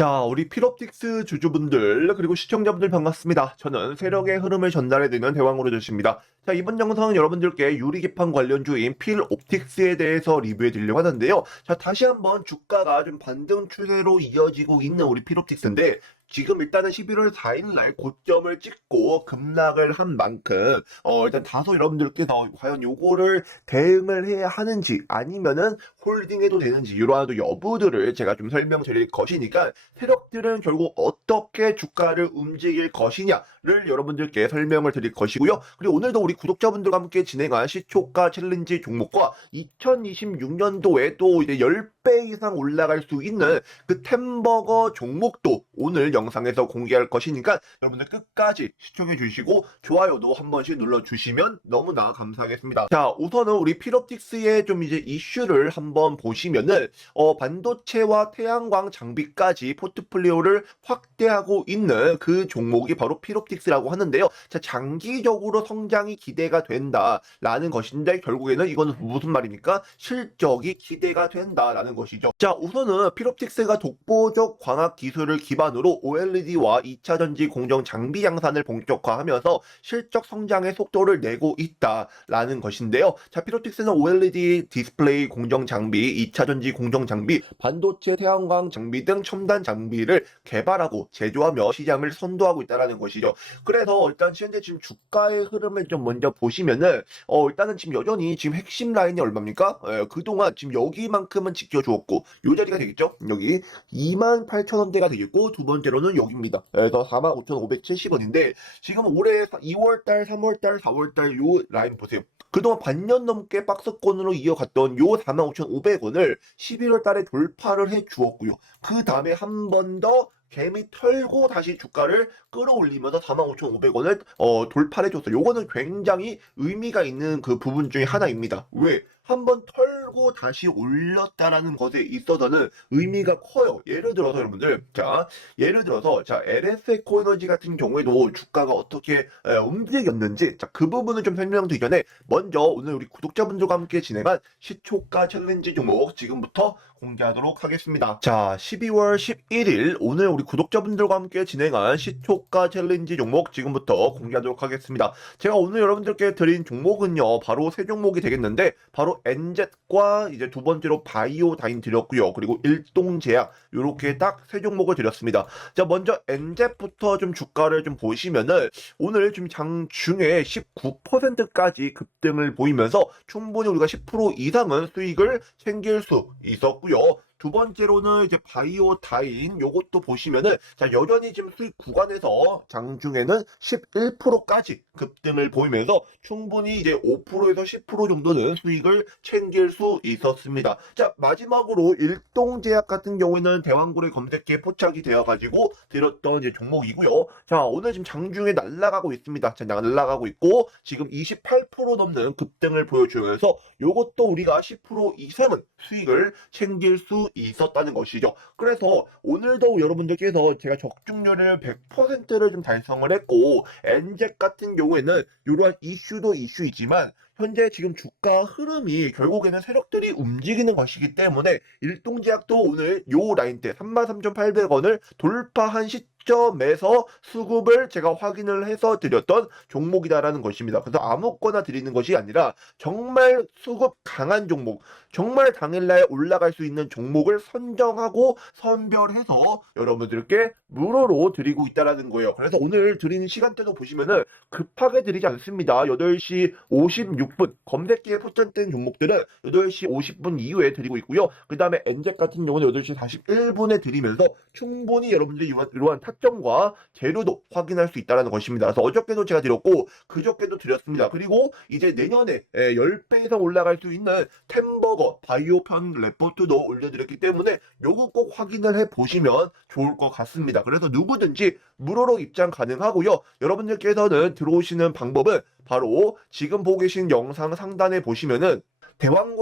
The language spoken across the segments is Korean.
자, 우리 필옵틱스 주주분들 그리고 시청자분들 반갑습니다. 저는 세력의 흐름을 전달해드리는 대왕으로 조십니다. 자, 이번 영상은 여러분들께 유리기판 관련주인 필옵틱스에 대해서 리뷰해드리려고 하는데요. 자, 다시 한번 주가가 좀 반등 추세로 이어지고 있는 우리 필옵틱스인데 지금 일단은 11월 4일 날 고점을 찍고 급락을 한 만큼 어 일단 다소 여러분들께서 과연 요거를 대응을 해야 하는지 아니면은 홀딩해도 되는지 이러한 또 여부들을 제가 좀 설명드릴 것이니까 세력들은 결국 어떻게 주가를 움직일 것이냐를 여러분들께 설명을 드릴 것이고요. 그리고 오늘도 우리 구독자분들과 함께 진행한 시초가 챌린지 종목과 2026년도에 또 이제 10배 이상 올라갈 수 있는 그 템버거 종목도 오늘 영상에서 공개할 것이니까 여러분들 끝까지 시청해 주시고 좋아요도 한 번씩 눌러 주시면 너무나 감사하겠습니다. 자, 우선은 우리 필옵틱스의 좀 이제 이슈를 한번 보시면은 어 반도체와 태양광 장비까지 포트폴리오를 확대하고 있는 그 종목이 바로 필옵틱스라고 하는데요. 자, 장기적으로 성장이 기대가 된다라는 것인데 결국에는 이거는 무슨 말입니까? 실적이 기대가 된다라는 것이죠. 자, 우선은 필옵틱스가 독보적 광학 기술을 기반으로 OLED와 2차 전지 공정 장비 양산을 본격화하면서 실적 성장의 속도를 내고 있다라는 것인데요. 자, 필옵틱스는 OLED 디스플레이 공정 장비, 2차 전지 공정 장비, 반도체 태양광 장비 등 첨단 장비를 개발하고 제조하며 시장을 선도하고 있다라는 것이죠. 그래서 일단 현재 지금 주가의 흐름을 좀 먼저 보시면은 어 일단은 지금 여전히 지금 핵심 라인이 얼마입니까? 예, 그동안 지금 여기만큼은 지켜 주었고 요 자리가 되겠죠? 여기 28,000원대가 되겠고 두 번째로는 여기입니다. 그래서 45,570원인데 지금 올해 2월달, 3월달, 4월달 요 라인 보세요. 그동안 반년 넘게 박스권으로 이어갔던 요 45,500원을 11월 달에 돌파를 해 주었고요. 그 다음에 한 번 더 개미 털고 다시 주가를 끌어올리면서 45,500원을 어, 돌파해 줬어요. 요거는 굉장히 의미가 있는 그 부분 중에 하나입니다. 왜? 한번 털고 다시 올렸다라는 것에 있어서는 의미가 커요. 예를 들어서 여러분들, 자, 예를 들어서 자 LS 에코에너지 같은 경우에도 주가가 어떻게 에, 움직였는지 자 그 부분을 좀 설명드리기 전에 먼저 오늘 우리 구독자분들과 함께 진행한 시초가 챌린지 종목 지금부터 공개하도록 하겠습니다. 자, 12월 11일 오늘 우리 구독자분들과 함께 진행한 시초가 챌린지 종목 지금부터 공개하도록 하겠습니다. 제가 오늘 여러분들께 드린 종목은요, 바로 세 종목이 되겠는데, 바로 NZ과 이제 두 번째로 바이오다인 드렸고요. 그리고 일동제약, 요렇게 딱 세 종목을 드렸습니다. 자, 먼저 NZ부터 좀 주가를 좀 보시면은, 오늘 좀 장중에 19%까지 급등을 보이면서 충분히 우리가 10% 이상은 수익을 챙길 수 있었고요. 有 두 번째로는 이제 바이오 다인 요것도 보시면은 자 여전히 지금 수익 구간에서 장중에는 11%까지 급등을 보이면서 충분히 이제 5%에서 10% 정도는 수익을 챙길 수 있었습니다. 자 마지막으로 일동제약 같은 경우에는 대왕고래 검색기에 포착이 되어가지고 들었던 이제 종목이고요. 자 오늘 지금 장중에 날아가고 있습니다. 자 날아가고 있고 지금 28% 넘는 급등을 보여주면서 요것도 우리가 10% 이상은 수익을 챙길 수 있었다는 것이죠. 그래서 오늘도 여러분들께서 제가 적중률을 100%를 좀 달성을 했고 엔젝 같은 경우에는 이러한 이슈도 이슈이지만 현재 지금 주가 흐름이 결국에는 세력들이 움직이는 것이기 때문에 일동제약도 오늘 요 라인 때 33,800원을 돌파한 시점 에서 수급을 제가 확인을 해서 드렸던 종목이다라는 것입니다. 그래서 아무거나 드리는 것이 아니라 정말 수급 강한 종목, 정말 당일날 올라갈 수 있는 종목을 선정하고 선별해서 여러분들께 무료로 드리고 있다라는 거예요. 그래서 오늘 드리는 시간대도 보시면은 급하게 드리지 않습니다. 8시 56분 검색기에 포착된 종목들은 8시 50분 이후에 드리고 있고요. 그 다음에 엔젝 같은 경우는 8시 41분에 드리면서 충분히 여러분들이 이러한 타점과 재료도 확인할 수 있다는 것입니다. 그래서 어저께도 제가 드렸고 그저께도 드렸습니다. 그리고 이제 내년에 10배 이상 올라갈 수 있는 템버거 바이오 편 레포트도 올려드렸기 때문에 요거 꼭 확인을 해 보시면 좋을 것 같습니다. 그래서 누구든지 무료로 입장 가능하고요. 여러분들께서는 들어오시는 방법은 바로 지금 보고 계신 영상 상단에 보시면은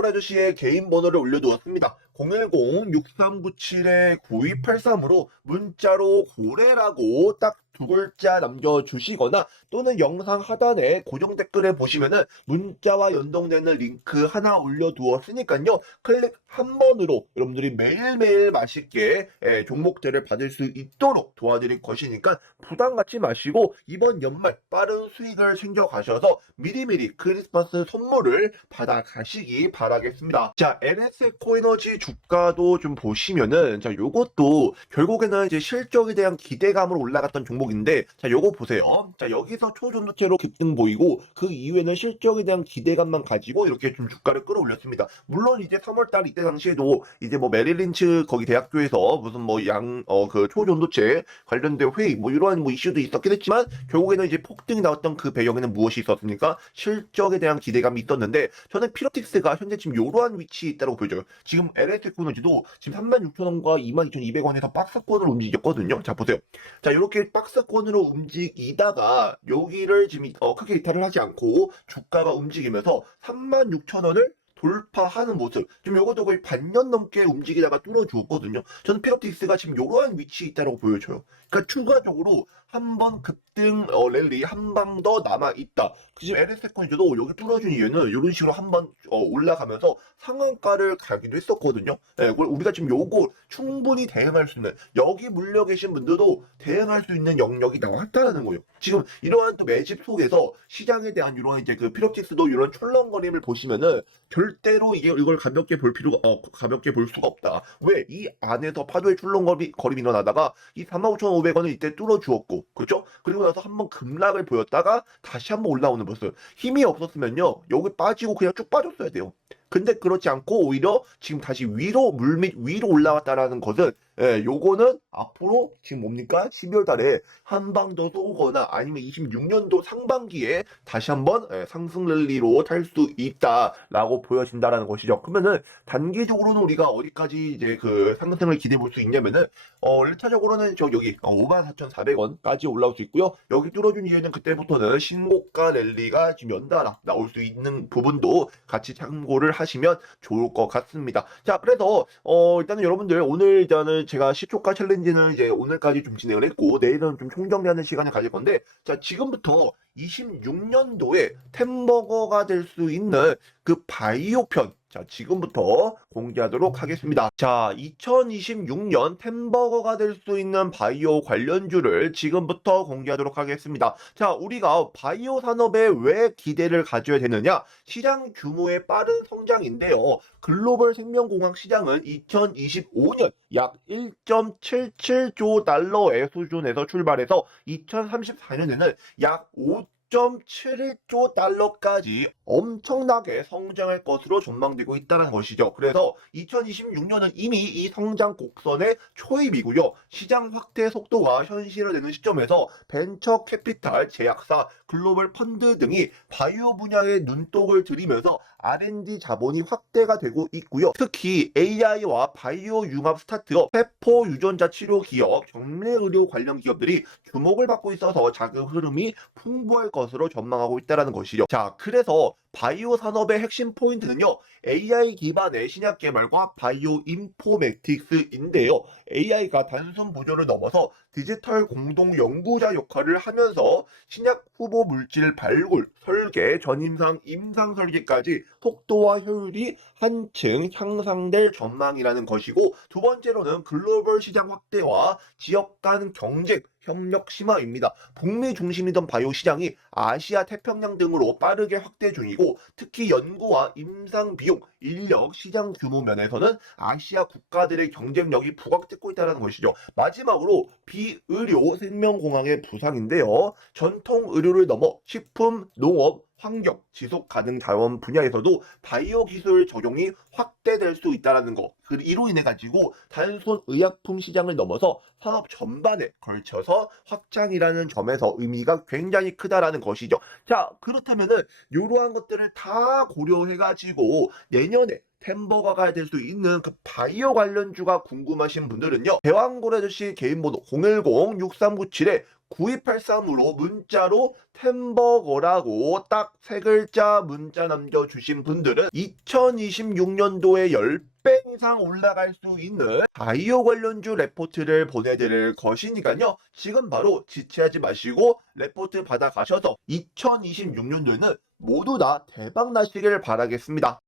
아저씨의 개인 번호를 올려두었습니다. 010-6397-9283으로 문자로 고래라고 딱 두 글자 남겨주시거나 또는 영상 하단에 고정 댓글에 보시면은 문자와 연동되는 링크 하나 올려두었으니까요. 클릭 한 번으로 여러분들이 매일매일 맛있게 예, 종목들을 받을 수 있도록 도와드릴 것이니까 부담 갖지 마시고 이번 연말 빠른 수익을 챙겨가셔서 미리미리 크리스마스 선물을 받아가시기 바라겠습니다. 자, LS 코에너지 주가도 좀 보시면은 자, 요것도 결국에는 이제 실적에 대한 기대감으로 올라갔던 종목 인데 자, 요거 보세요. 자, 여기서 초전도체로 급등 보이고 그 이후에는 실적에 대한 기대감만 가지고 이렇게 좀 주가를 끌어올렸습니다. 물론 이제 3월달 이때 당시에도 이제 뭐 메릴린츠 거기 대학교에서 무슨 뭐 양 어 그 초전도체 관련된 회의 뭐 이러한 뭐 이슈도 있었긴 했지만 결국에는 이제 폭등이 나왔던 그 배경에는 무엇이 있었습니까? 실적에 대한 기대감이 있었는데 저는 피로틱스가 현재 지금 이러한 위치에 있다고 보여져요. 지금 LS 테크놀로지도 지금 36,000원과 22,200원에서 박스권으로 움직였거든요. 자 보세요. 자 이렇게 박스 권으로 움직이다가 여기를 지금 어, 크게 이탈을 하지 않고 주가가 움직이면서 36,000원을 돌파하는 모습. 지금 이것도 거의 반년 넘게 움직이다가 뚫어주었거든요. 저는 피로틱스가 지금 이러한 위치에 있다고 보여져요. 그러니까 추가적으로 한 번 급등 어, 랠리 한 방 더 남아 있다. 그 지금 LS코인도 여기 뚫어준 이유는 이런 식으로 한번 올라가면서 상한가를 가기도 했었거든요. 예, 그걸 우리가 지금 요거 충분히 대응할 수 있는 여기 물려 계신 분들도 대응할 수 있는 영역이 나왔다는 거예요. 지금 이러한 또 매집 속에서 시장에 대한 이러한 이제 그 피롭틱스도 이런 출렁거림을 보시면은 절대로 이게 이걸 가볍게 볼 필요가 어 가볍게 볼 수가 없다. 왜 이 안에서 파도의 출렁거림이 거림이 일어나다가 이 35,500원을 이때 뚫어 주었고 그렇죠? 그리고 나서 한번 급락을 보였다가 다시 한번 올라오는 모습. 힘이 없었으면요. 여기 빠지고 그냥 쭉 빠졌어야 돼요. 근데 그렇지 않고 오히려 지금 다시 위로 물밑 위로 올라왔다라는 것은 예, 요거는 앞으로 지금 뭡니까? 12월 달에 한 방 더 쏘거나 아니면 26년도 상반기에 다시 한번 예, 상승 랠리로 탈 수 있다라고 보여진다라는 것이죠. 그러면은 단기적으로는 우리가 어디까지 이제 그 상승을 기대해 볼 수 있냐면은 어 1차적으로는 저 여기 어, 54,400원까지 올라올 수 있고요. 여기 뚫어준 이유는 그때부터는 신고가 랠리가 지금 연달아 나올 수 있는 부분도 같이 참고를 하시면 좋을 것 같습니다. 자, 그래서 어 일단은 여러분들 오늘 일단은 제가 시초가 챌린지는 이제 오늘까지 좀 진행을 했고 내일은 좀 총정리하는 시간을 가질 건데 자, 지금부터 26년도에 템버거가 될 수 있는 그 바이오 편 자, 지금부터 공개하도록 하겠습니다. 자, 2026년 템버거가 될 수 있는 바이오 관련주를 지금부터 공개하도록 하겠습니다. 자, 우리가 바이오 산업에 왜 기대를 가져야 되느냐? 시장 규모의 빠른 성장인데요. 글로벌 생명공학 시장은 2025년 약 1.77조 달러의 수준에서 출발해서 2034년에는 약 5. 1.71조 달러까지 엄청나게 성장할 것으로 전망되고 있다는 것이죠. 그래서 2026년은 이미 이 성장 곡선의 초입이고요. 시장 확대 속도가 현실화되는 시점에서 벤처 캐피탈, 제약사, 글로벌 펀드 등이 바이오 분야에 눈독을 들이면서 R&D 자본이 확대가 되고 있고요. 특히 AI와 바이오 융합 스타트업, 세포 유전자 치료 기업, 경례 의료 관련 기업들이 주목을 받고 있어서 자금 흐름이 풍부할 것 으로 전망하고 있다는 것이죠. 자, 그래서 바이오 산업의 핵심 포인트는요. AI 기반의 신약 개발과 바이오 인포메틱스인데요. AI가 단순 보조를 넘어서 디지털 공동 연구자 역할을 하면서 신약 후보 물질 발굴, 설계, 전임상, 임상 설계까지 속도와 효율이 한층 향상될 전망이라는 것이고 두 번째로는 글로벌 시장 확대와 지역 간 경쟁 협력 심화입니다. 북미 중심이던 바이오 시장이 아시아 태평양 등으로 빠르게 확대 중이고 특히 연구와 임상 비용, 인력, 시장 규모 면에서는 아시아 국가들의 경쟁력이 부각되고 있다는 것이죠. 마지막으로 비의료 생명공학의 부상인데요. 전통 의료를 넘어 식품, 농업, 환경, 지속 가능 자원 분야에서도 바이오 기술 적용이 확대될 수 있다는 거. 그 이로 인해 가지고 단순 의약품 시장을 넘어서 산업 전반에 걸쳐서 확장이라는 점에서 의미가 굉장히 크다라는 것이죠. 자, 그렇다면은 이러한 것들을 다 고려해 가지고 내년에 템버가가 될 수 있는 그 바이오 관련주가 궁금하신 분들은요. 대왕고래 아저씨 개인 번호 010-6397에 9283으로 문자로 템버거라고 딱 세 글자 문자 남겨주신 분들은 2026년도에 10배 이상 올라갈 수 있는 바이오 관련주 레포트를 보내드릴 것이니까요. 지금 바로 지체하지 마시고 레포트 받아가셔서 2026년도에는 모두 다 대박 나시길 바라겠습니다.